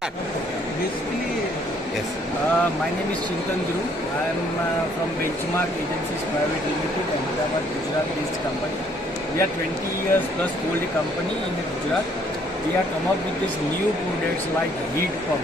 Basically, Yes. my name is Chintan Dhruv. I am from Benchmark Agencies Private Limited, Ahmedabad, Gujarat-based company. We are 20 years plus old company in Gujarat. We have come up with this new products like heat pump.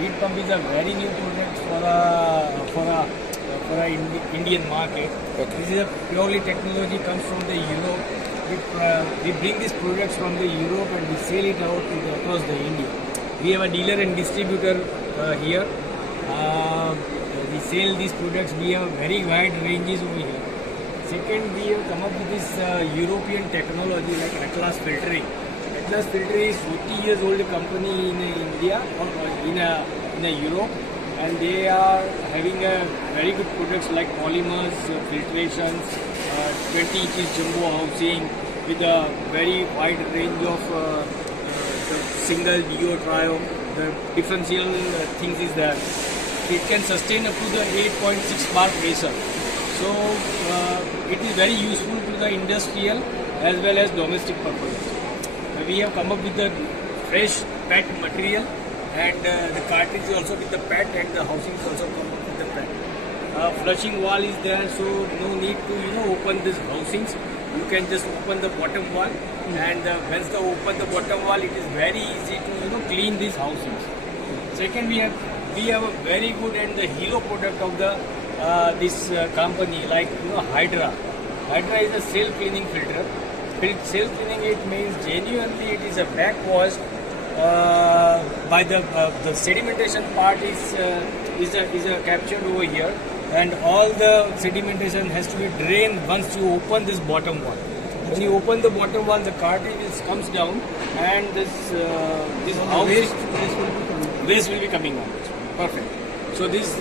Heat pump is a very new product for a Indian market. Okay. This is a purely technology comes from the Europe. We bring these products from the Europe and we sell it out across the India. We have a dealer and distributor here. We sell these products. We have very wide ranges over here. Second, we have come up with this European technology like Atlas Filtering. Atlas Filtering is 40 years old company in India or in Europe, and they are having a very good products like polymers, filtrations, 20 inches jumbo housing with a very wide range of the single DO trio. The differential things is that it can sustain up to the 8.6 bar pressure. So it is very useful to the industrial as well as domestic purposes. We have come up with the fresh PET material, and the cartridge is also with the PET, and the housing is also come up with the PET. Flushing wall is there, so no need to open these housings. You can just open the bottom wall, and once you open the bottom wall, it is very easy to clean these housings. Second, we have a very good and the hero product of the this company like Hydra. Hydra is a self-cleaning filter. Self-cleaning, it means genuinely it is a backwash by the sedimentation part is captured over here, and all the sedimentation has to be drained once you open this bottom wall. When you open the bottom wall, the cartridge comes down, and this waste will be coming out. Perfect. So this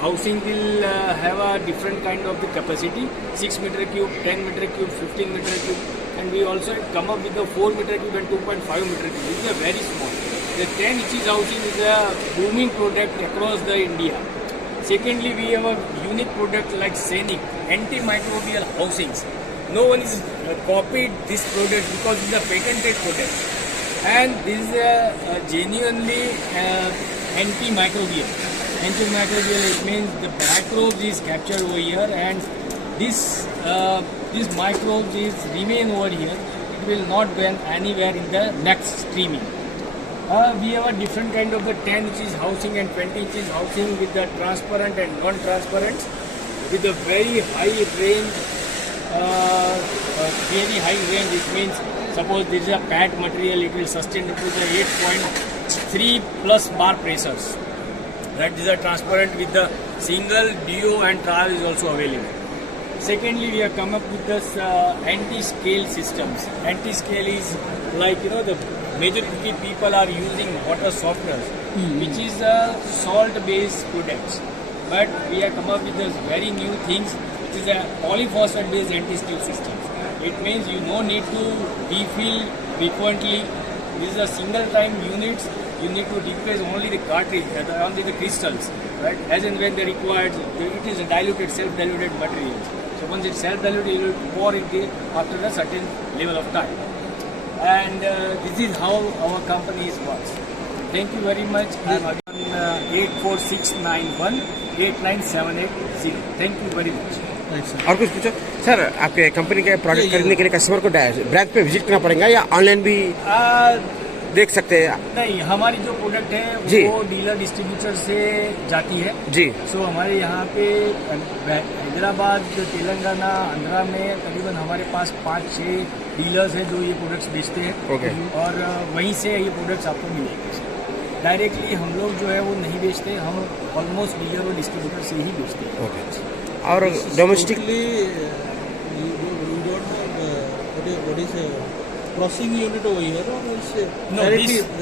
housing will have a different kind of the capacity: 6 meter cube, 10 meter cube, 15 meter cube, and we also come up with the 4 meter cube and 2.5 meter cube. This is a very small. The 10 inches housing is a booming product across the India. Secondly, we have a unique product like Scenic, antimicrobial housings. No one is copied this product because it's a patented product, and this is a genuinely antimicrobial. Antimicrobial, it means the microbes is captured over here, and these microbes remain over here. It will not go anywhere in the next streaming. We have a different kind of the 10 inches housing and 20 inches housing with the transparent and non-transparent, with a very high range. Very high range. It means suppose this is a PET material, it will sustain up to the 8.3 plus bar pressures. That is a transparent with the single DO and trio is also available. Secondly, we have come up with this anti-scale systems. Anti-scale is like the majority people are using water softeners, which is salt-based products. But we have come up with this very new things, which is a polyphosphate-based anti-scale systems. It means you no need to refill frequently. This is a single-time units. You need to replace only the cartridge, only the crystals, right? As and when they required, it is a diluted, self-diluted material. So once it's self-diluted, you will pour it after a certain level of time. And this is how our company works. Thank you very much. I am again 84691 89780. Thank you very much. और कुछ पूछो sir, आपके company के product खरीदने के लिए customer को branch पे विजिट करना पड़ेगा या ऑनलाइन भी देख सकते हैं? नहीं, हमारी जो प्रोडक्ट है वो डीलर डिस्ट्रीब्यूटर से जाती है जी। सो हमारे यहाँ पे हैदराबाद, तेलंगाना, आंध्रा में करीबन हमारे पास 5-6 डीलर्स हैं जो ये प्रोडक्ट्स बेचते हैं। और वहीं से ये प्रोडक्ट्स आपको मिलेंगे। डायरेक्टली हम लोग जो है वो नहीं बेचते, हम ऑलमोस्ट डीलर और डिस्ट्रीब्यूटर से ही बेचते हैं। और domestically processing unit over here, or no?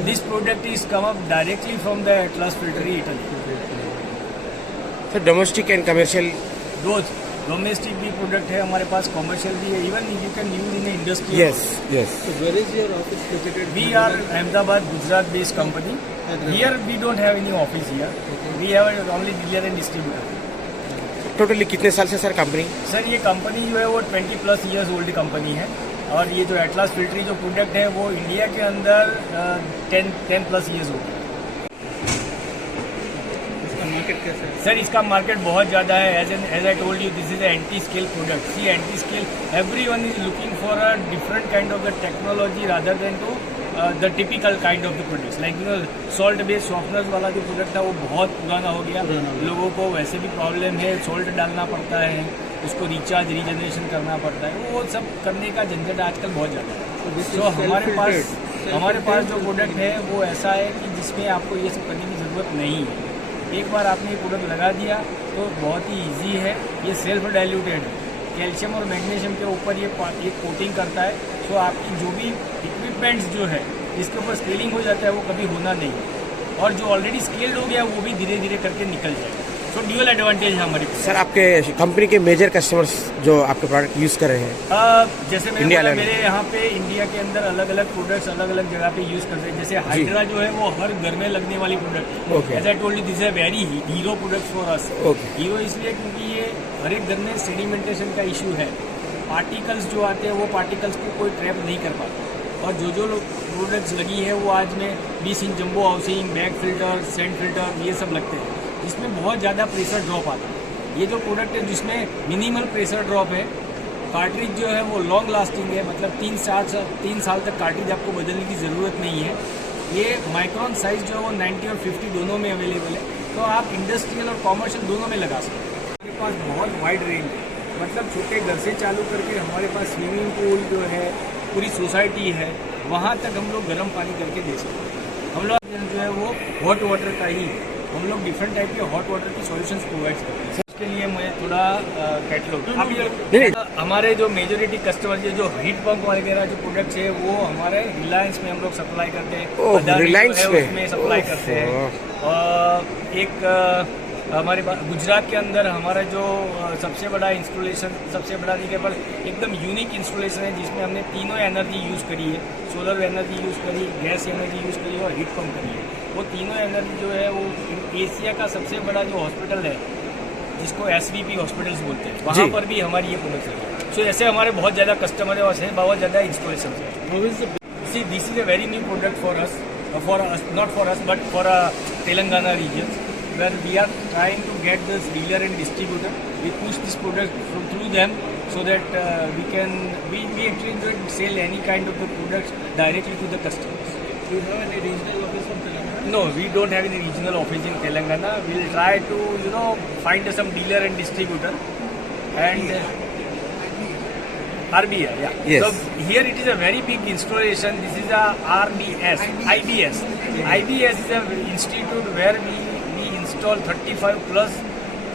This product is come up directly from the Atlas Filtering, Italy. So domestic and commercial both. Domestic भी product है हमारे पास, commercial भी है. Even you can use in the industry. Yes. So where is your office located? We are Ahmedabad, Gujarat-based company. Here we don't have any office here. We have only dealer and distributor. Totally कितने साल से sir company? Sir ये company जो है वो 20+ years old company है, और ये जो एटलास फिल्टरी जो प्रोडक्ट है वो इंडिया के अंदर 10+ years हो गया। मार्केट कैसा है? सर इसका मार्केट बहुत ज़्यादा है. As I told you, this is anti scale product. See anti scale, everyone is looking for a different kind of the technology rather than to the typical kind of the products. Like you know salt based softeners वाला जो product था वो बहुत पुराना हो गया. लोगों को वैसे भी प्रॉब्लम है, सॉल्ट डालना पड़ता है, उसको रिचार्ज रीजनरेशन करना पड़ता है. वो सब करने का झंझट आजकल बहुत ज़्यादा है. तो हमारे पास जो प्रोडक्ट है वो ऐसा है कि जिसमें आपको ये सब करने की ज़रूरत नहीं है. एक बार आपने ये प्रोडक्ट लगा दिया तो बहुत ही इजी है. ये सेल्फ डाइल्यूटेड है. कैल्शियम और मैग्नीशियम के ऊपर ये कोटिंग करता है. तो आपकी जो भी इक्विपमेंट्स जो है जिसके ऊपर स्केलिंग हो जाता है वो कभी होना नहीं है. और जो ऑलरेडी स्केल्ड हो गया वो भी धीरे धीरे करके निकल जाएगा. सो ड्यूअल एडवांटेज है हमारे पास. सर आपके कंपनी के मेजर कस्टमर्स जो आपके प्रोडक्ट यूज कर रहे हैं, जैसे इंडिया मेरे लेवल। मेरे यहाँ पे इंडिया के अंदर अलग अलग प्रोडक्ट्स अलग अलग जगह पे यूज करते हैं. जैसे हाइड्रा जो है वो हर घर में लगने वाली प्रोडक्ट है. Okay. As I told you, this is a very hero product for us. Okay. Hero इसलिए क्योंकि ये हर एक घर में सेडिमेंटेशन का इशू है. पार्टिकल्स जो आते हैं वो पार्टिकल्स को कोई ट्रैप नहीं कर पाता. और जो लोग प्रोडक्ट्स लगी है वो आज में 20 inch jumbo housing, bag filter, sand filter, ये सब लगते हैं जिसमें बहुत ज़्यादा प्रेशर ड्रॉप आता है. ये जो प्रोडक्ट है जिसमें मिनिमल प्रेशर ड्रॉप है. कार्ट्रिज जो है वो लॉन्ग लास्टिंग है, मतलब 3 साल तक कार्ट्रिज आपको बदलने की ज़रूरत नहीं है. ये माइक्रॉन साइज जो है वो 90 और 50 दोनों में अवेलेबल है. तो आप इंडस्ट्रियल और कॉमर्शियल दोनों में लगा सकते हैं. हमारे पास बहुत वाइड रेंज है, मतलब छोटे घर से चालू करके हमारे पास स्विमिंग पूल जो है, पूरी सोसाइटी है, वहाँ तक हम लोग गर्म पानी करके दे सकते हैं. हम लोग जो है वो हॉट वाटर का ही है. हम लोग डिफरेंट टाइप के हॉट वाटर की सॉल्यूशंस प्रोवाइड करते हैं. उसके लिए मुझे थोड़ा कैटलॉग, हमारे जो मेजोरिटी कस्टमर जो हीट पंप वगैरह जो प्रोडक्ट्स है वो हमारे रिलायंस में हम लोग सप्लाई करते हैं. रिलायंस में सप्लाई करते हैं. और एक हमारे पास गुजरात के अंदर हमारा जो सबसे बड़ा इंस्टॉलेशन, सबसे बड़ा नहीं केवल एकदम यूनिक इंस्टॉलेशन है जिसमें हमने तीनों एनर्जी यूज़ करी है. सोलर एनर्जी यूज़ करी, गैस एनर्जी यूज़ करी और हीट पंप करी है. वो तीनों एनर्जी जो है वो एशिया का सबसे बड़ा जो हॉस्पिटल है जिसको SVP हॉस्पिटल्स बोलते हैं, वहाँ पर भी हमारी ये प्रोडक्ट्स है. सो ऐसे हमारे बहुत ज़्यादा कस्टमर है और बहुत ज़्यादा इंस्टॉलेशन है. See this is a very new product for us, not for us but for Telangana region, where we are trying to get this dealer and distributor. We push this product through them so that we actually don't sell any kind of the products directly to the customers. Do you have any regional office from Telangana? No, we don't have any regional office in Telangana. We'll try to find some dealer and distributor and RBI, yeah. Yes. So here it is a very big installation. This is a IBS. IBS is an institute where we install 35 plus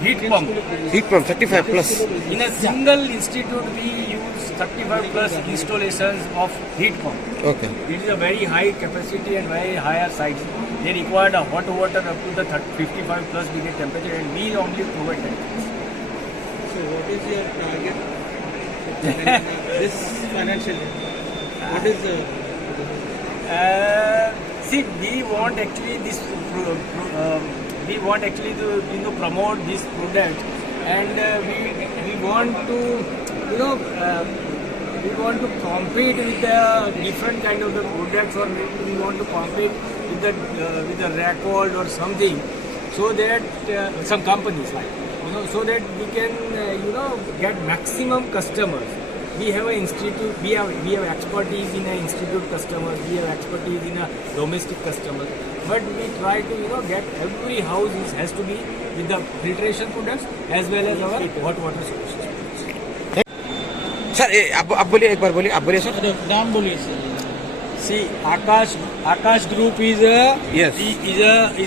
heat pump. Heat pump 35 plus. In a single institute we use 35 plus installations of heat pump. Okay. It is a very high capacity and very higher size. They required a hot water up to the 55 plus degree temperature and we only provide that. So what is your target this financial year? What is the See, we want actually to promote this product, and we want to we want to compete with the different kind of the products, or we want to compete with the Racold or something, so that some companies like so that we can get maximum customers. We have an institute. We have expertise in a institute customers. We have expertise in a domestic customers. But we try to get every house has to be with the filtration products as well as our hot water solutions. Sir आप बोलिए, एक बार बोलिए, आप बोलिए sir. नाम बोलिए sir. See, Akash Group is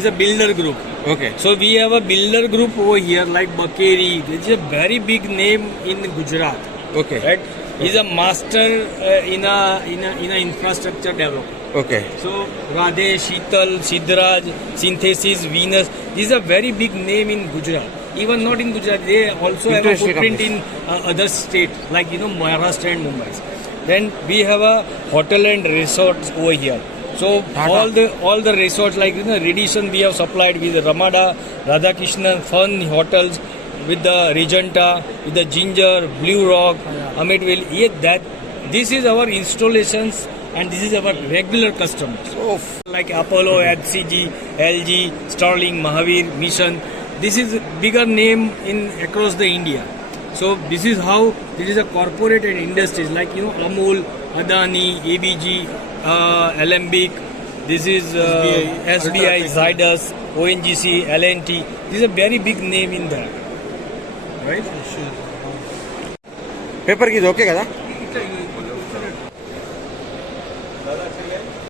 a builder group. Okay. So we have a builder group over here like Bakeri. It's a very big name in Gujarat. Okay. Right? He's a master in a infrastructure development. Okay. So Radhe, Sheetal, Siddharaj, Synthesis, Venus. He's a very big name in Gujarat. Even not in Gujarat, they also have a International footprint companies. in other states like Maharashtra and Mumbai. Then we have a hotel and resorts over here. So all the resorts like Radisson we have supplied with Ramada, Radhakrishnan, Fun hotels, with the Regenta, with the Ginger, Blue Rock, Amitville. This is our installations and this is our regular customers. Like Apollo, HCG, LG, Sterling, Mahavir, Mission. this is bigger name in across the India. So this is how this is a corporate and industries like Amul, Adani, ABG, Alembic. This is SBI, Zydus, ONGC, L&T. This is a very big name in there, right? పేపర్కి ఇది okay కదా ఇట్లా